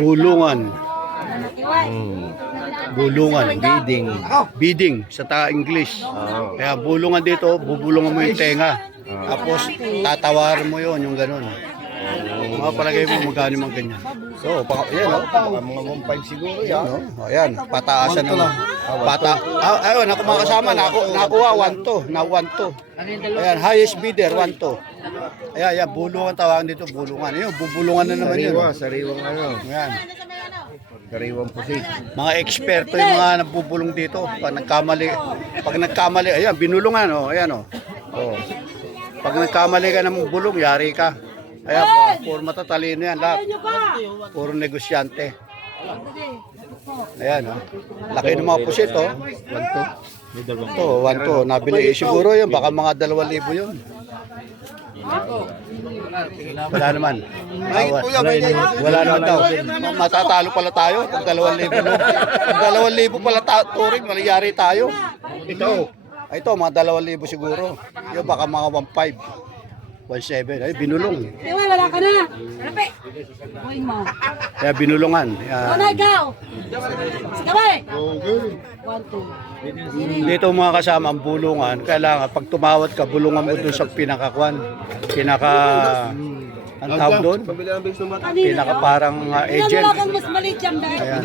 Bulungan. Bulungan. Bidding. Bidding sa English. Kaya bulungan dito, bubulungan mo yung tenga. Tapos tatawaran mo yon yung ganun. Mga palagay mo magkano mang ganyan. So, ayan o. Mga 1.5 siguro yan. Ayan, pataasan na. Ayun, ako makasama. Nakuha 1-2. Na 1-2. Ayan, highest bidder 1-2. Ayan, bulungan tawagan dito. Bulungan. Ayun, bubulungan na naman yun. Sariwang ano. Ayan. Sariwang pusit. Mga eksperto yung mga nabubulong dito. Pag nagkamali, ayan, binulungan o. Ayan o. Oh. Pag nagkamali ka ng bulong, yari ka. Ayan, puro matatalino yan lahat. Puro negosyante. Ayan, oh. Laki ng mga pusit, oh. 1-2. Nabili. Siguro yun, baka mga 2,000 yun. Wala naman. Wala naman daw. Matatalo pala tayo. Pag 2,000 no? Pag 2,000 pala turing, maliyari tayo. Ito, mga 2,000 siguro. Yung baka mga 1,500. 1,700. Ay, binulong. Wala ka na. Rapi. Uy mo. Kaya binulungan. Ano ikaw? Sikabay. 1-2. Dito mga kasama ang bulungan, kailangan pag tumawad ka, bulungan mo doon sa pinaka, ang tawag doon? Pinaka parang agent. Mas maliit yan. Ayan.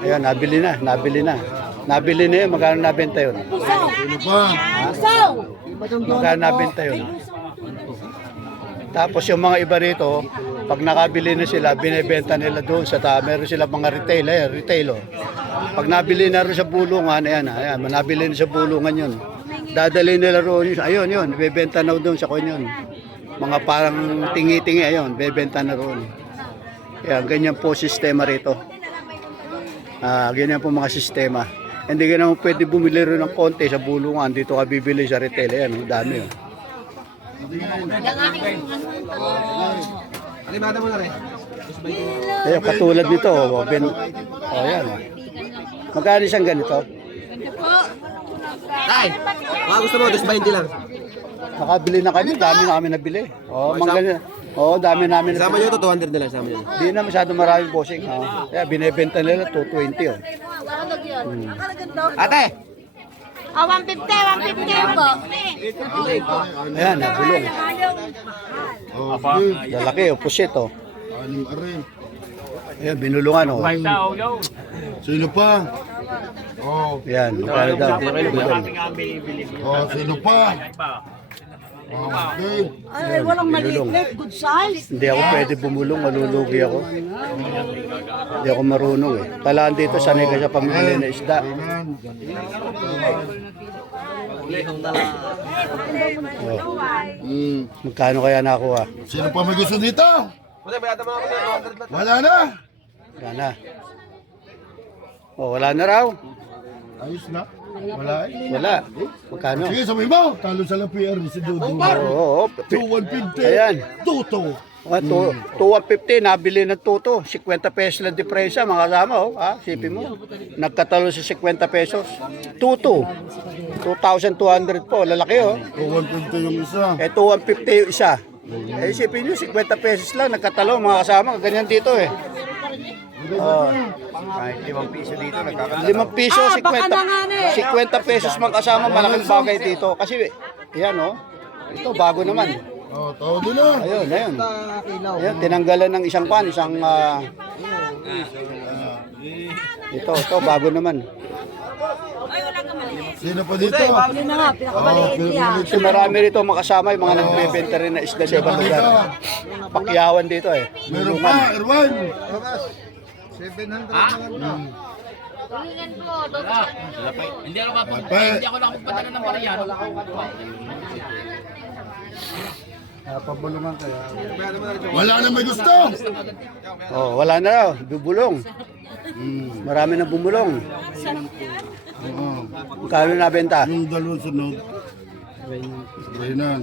Ayan, nabili na. Nabili na yun, magkano nabenta yun? Pusaw. Pusaw. Magkano nabenta yun? Tapos yung mga iba rito, pag nakabili na sila, binebenta nila doon sa meron sila mga retail. Pag nabili na rin sa bulungan, ayan, nabili na sa bulungan yun. Dadali nila roon, ayun, bebenta na doon sa yun. Mga parang tingi-tingi, ayun, bebenta na roon. Ayan, ganyan po sistema rito. Ganyan po mga sistema. Hindi ka naman pwede bumili rin ng konti sa bulungan, dito ka bibili sa retail, ayan, dami yun. Alimada mo na rin. Ayun, katulad nito, ayan. Magkano isang ganito? Ay! Mga gusto mo, 220 lang. Nakabili na kami, dami na kami nabili. Dami namin Sama nabili. nyo ito, 200 na lang. Sama nyo. Hindi na masyado maraming bossing. Kaya binebenta nila 220. Ate! 150 po. Ayan, nabulong. Lalaki, pusit. Ayan, binulungan. Sino pa? Ayan, magkano daw. Bulong. Sino pa? Okay. Ay, walang maliit. Good size. Hindi ako pwede bumulong, malulugi ako. Hindi ako marunong eh. Talaan dito, sanay ka sa pamimili na isda. Magkano kaya nakuha? Sino pa may gusto dito? Wala na. Wala na. Wala na raw. Ayos na. Wala eh. Wala. Magkano? Sige, sabihin mo. Talo sa PR ni si Dudu. Oo. 2,150. Ayan. Tuto. 2,150, nabili ng tuto. 50 pesos lang diferensya, mga kasama. Sipin mo. Nagkatalo sa 50 pesos. Tuto. 2,200 po. Lalaki, 2,150 yung isa. 2,150 yung isa. Isipin nyo, 50 pesos lang. Nagkatalo, mga kasama. Ganyan dito eh. Kahit 5 piso dito, nagkakasama. 5 piso, 50 pesos mga kasama. Malaking bagay dito. Kasi, yan ito, bago naman. Tao din na. Ayun. Ayun, tinanggalan ng isang ito, bago naman. Sino pa dito? Huli na nga, pinakamaliit yan. So marami rito makasama yung mga nagbebenta rin na isda sa ibang lugar. Pakyawan dito eh. Meron pa, Erwan. 700 Hindi ako nakapagpadala ng Mariano. Pabulungan kaya. Wala na may gusto. Wala na raw, bubulong. Marami na bumulong. Kano nabenta? Yung dalawang sunod. Rainan.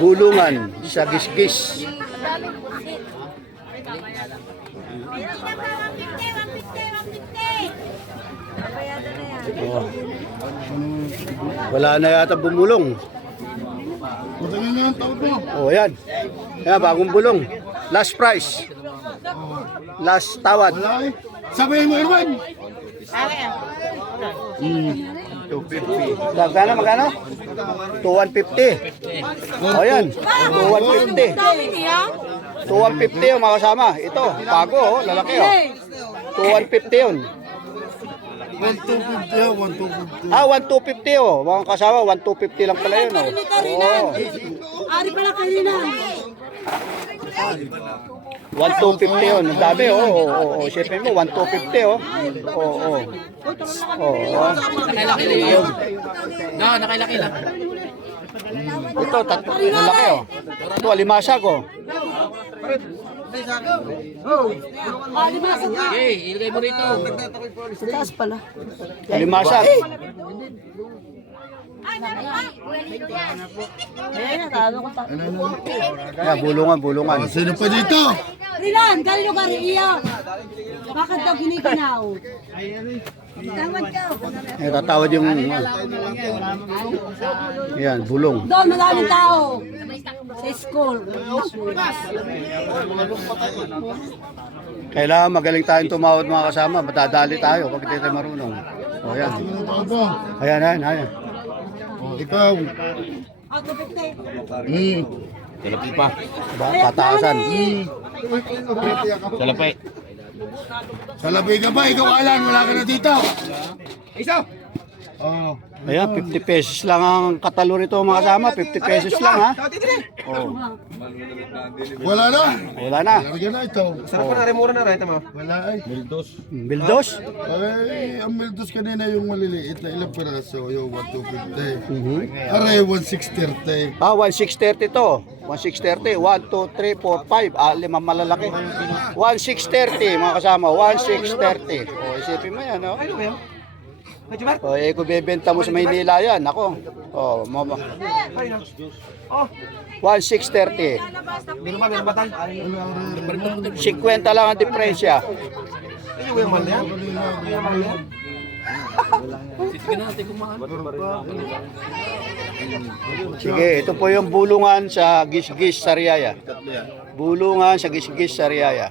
Bulungan sa gisgis. Wala na yata bumulong. Putangin na. ang tawag mo. Oh, yan. Yan, bagong bulong. Last price. Last tawad. Wala eh. Sabihin mo, Erwan. 250. Magkano? 2,150. Oh, yan. 2,150. 2,150 yung mga kasama. Ito, bago oh, lalaki oh. 2,150 yun. 1,250 yan, 1,250. Ah, 1,250 oh. Mga kasama, 1,250 lang pala yun oh. Oh. Ari pala kanina. 1,250 yun. Ang dami oh. Oh. Isipin mo, 1,250 oh. Oh, oh. Oh, oh. Nakailaki lang yun. No, nakailaki lang. Ito, lalaki oh. Ito, alimasag oh. Limasag na. Okay, ilagay mo rito. Sa taas pala. Alimasag. Ayan, natalo ko ta. Yan, bulungan. Sino pa dito? Rilan, kanino ka rin iya? Bakit daw ginikinaw? Tawad ka. Eh, tatawad yung... Yan, bulong. Doon, maraming tao. Sa school. Kailangan magaling tayong tumawad mga kasama. Matadali tayo pag hindi tayo marunong. O yan. Sino ang tawag mo? Ayan. Oh, ikaw. Ako, 50. Diba? Tataasan. Salapay. Salabi ka ba? Ikaw alam, wala ka na dito. Isa. Oh. Ayan, 50 pesos lang ang katalo rito mga kasama. 50 pesos lang ha. Oh, Wala na. wala na. Larga na ito. Sarap pa na rin, mura na rin. Tama. Wala ay. Bildos? Ay, ang mildos kanina yung maliliit na ilang peraso. Yung 1,250. Aray, 1,630. Ah, 1,630 to. 1,630. 1, 2, 3, 4, 5. Ah, 5 malalaki. 1,630 mga kasama. 1,630. O, isipin mo yan, no? O, eh, kung bebenta mo sa Maynila yan, ako. O, mama. 1,630. 50 lang ang diferensya. Sige natin kumahan. Sige, ito po yung bulungan sa Gisgis Sariaya. Bulungan sa Gisgis Sariaya.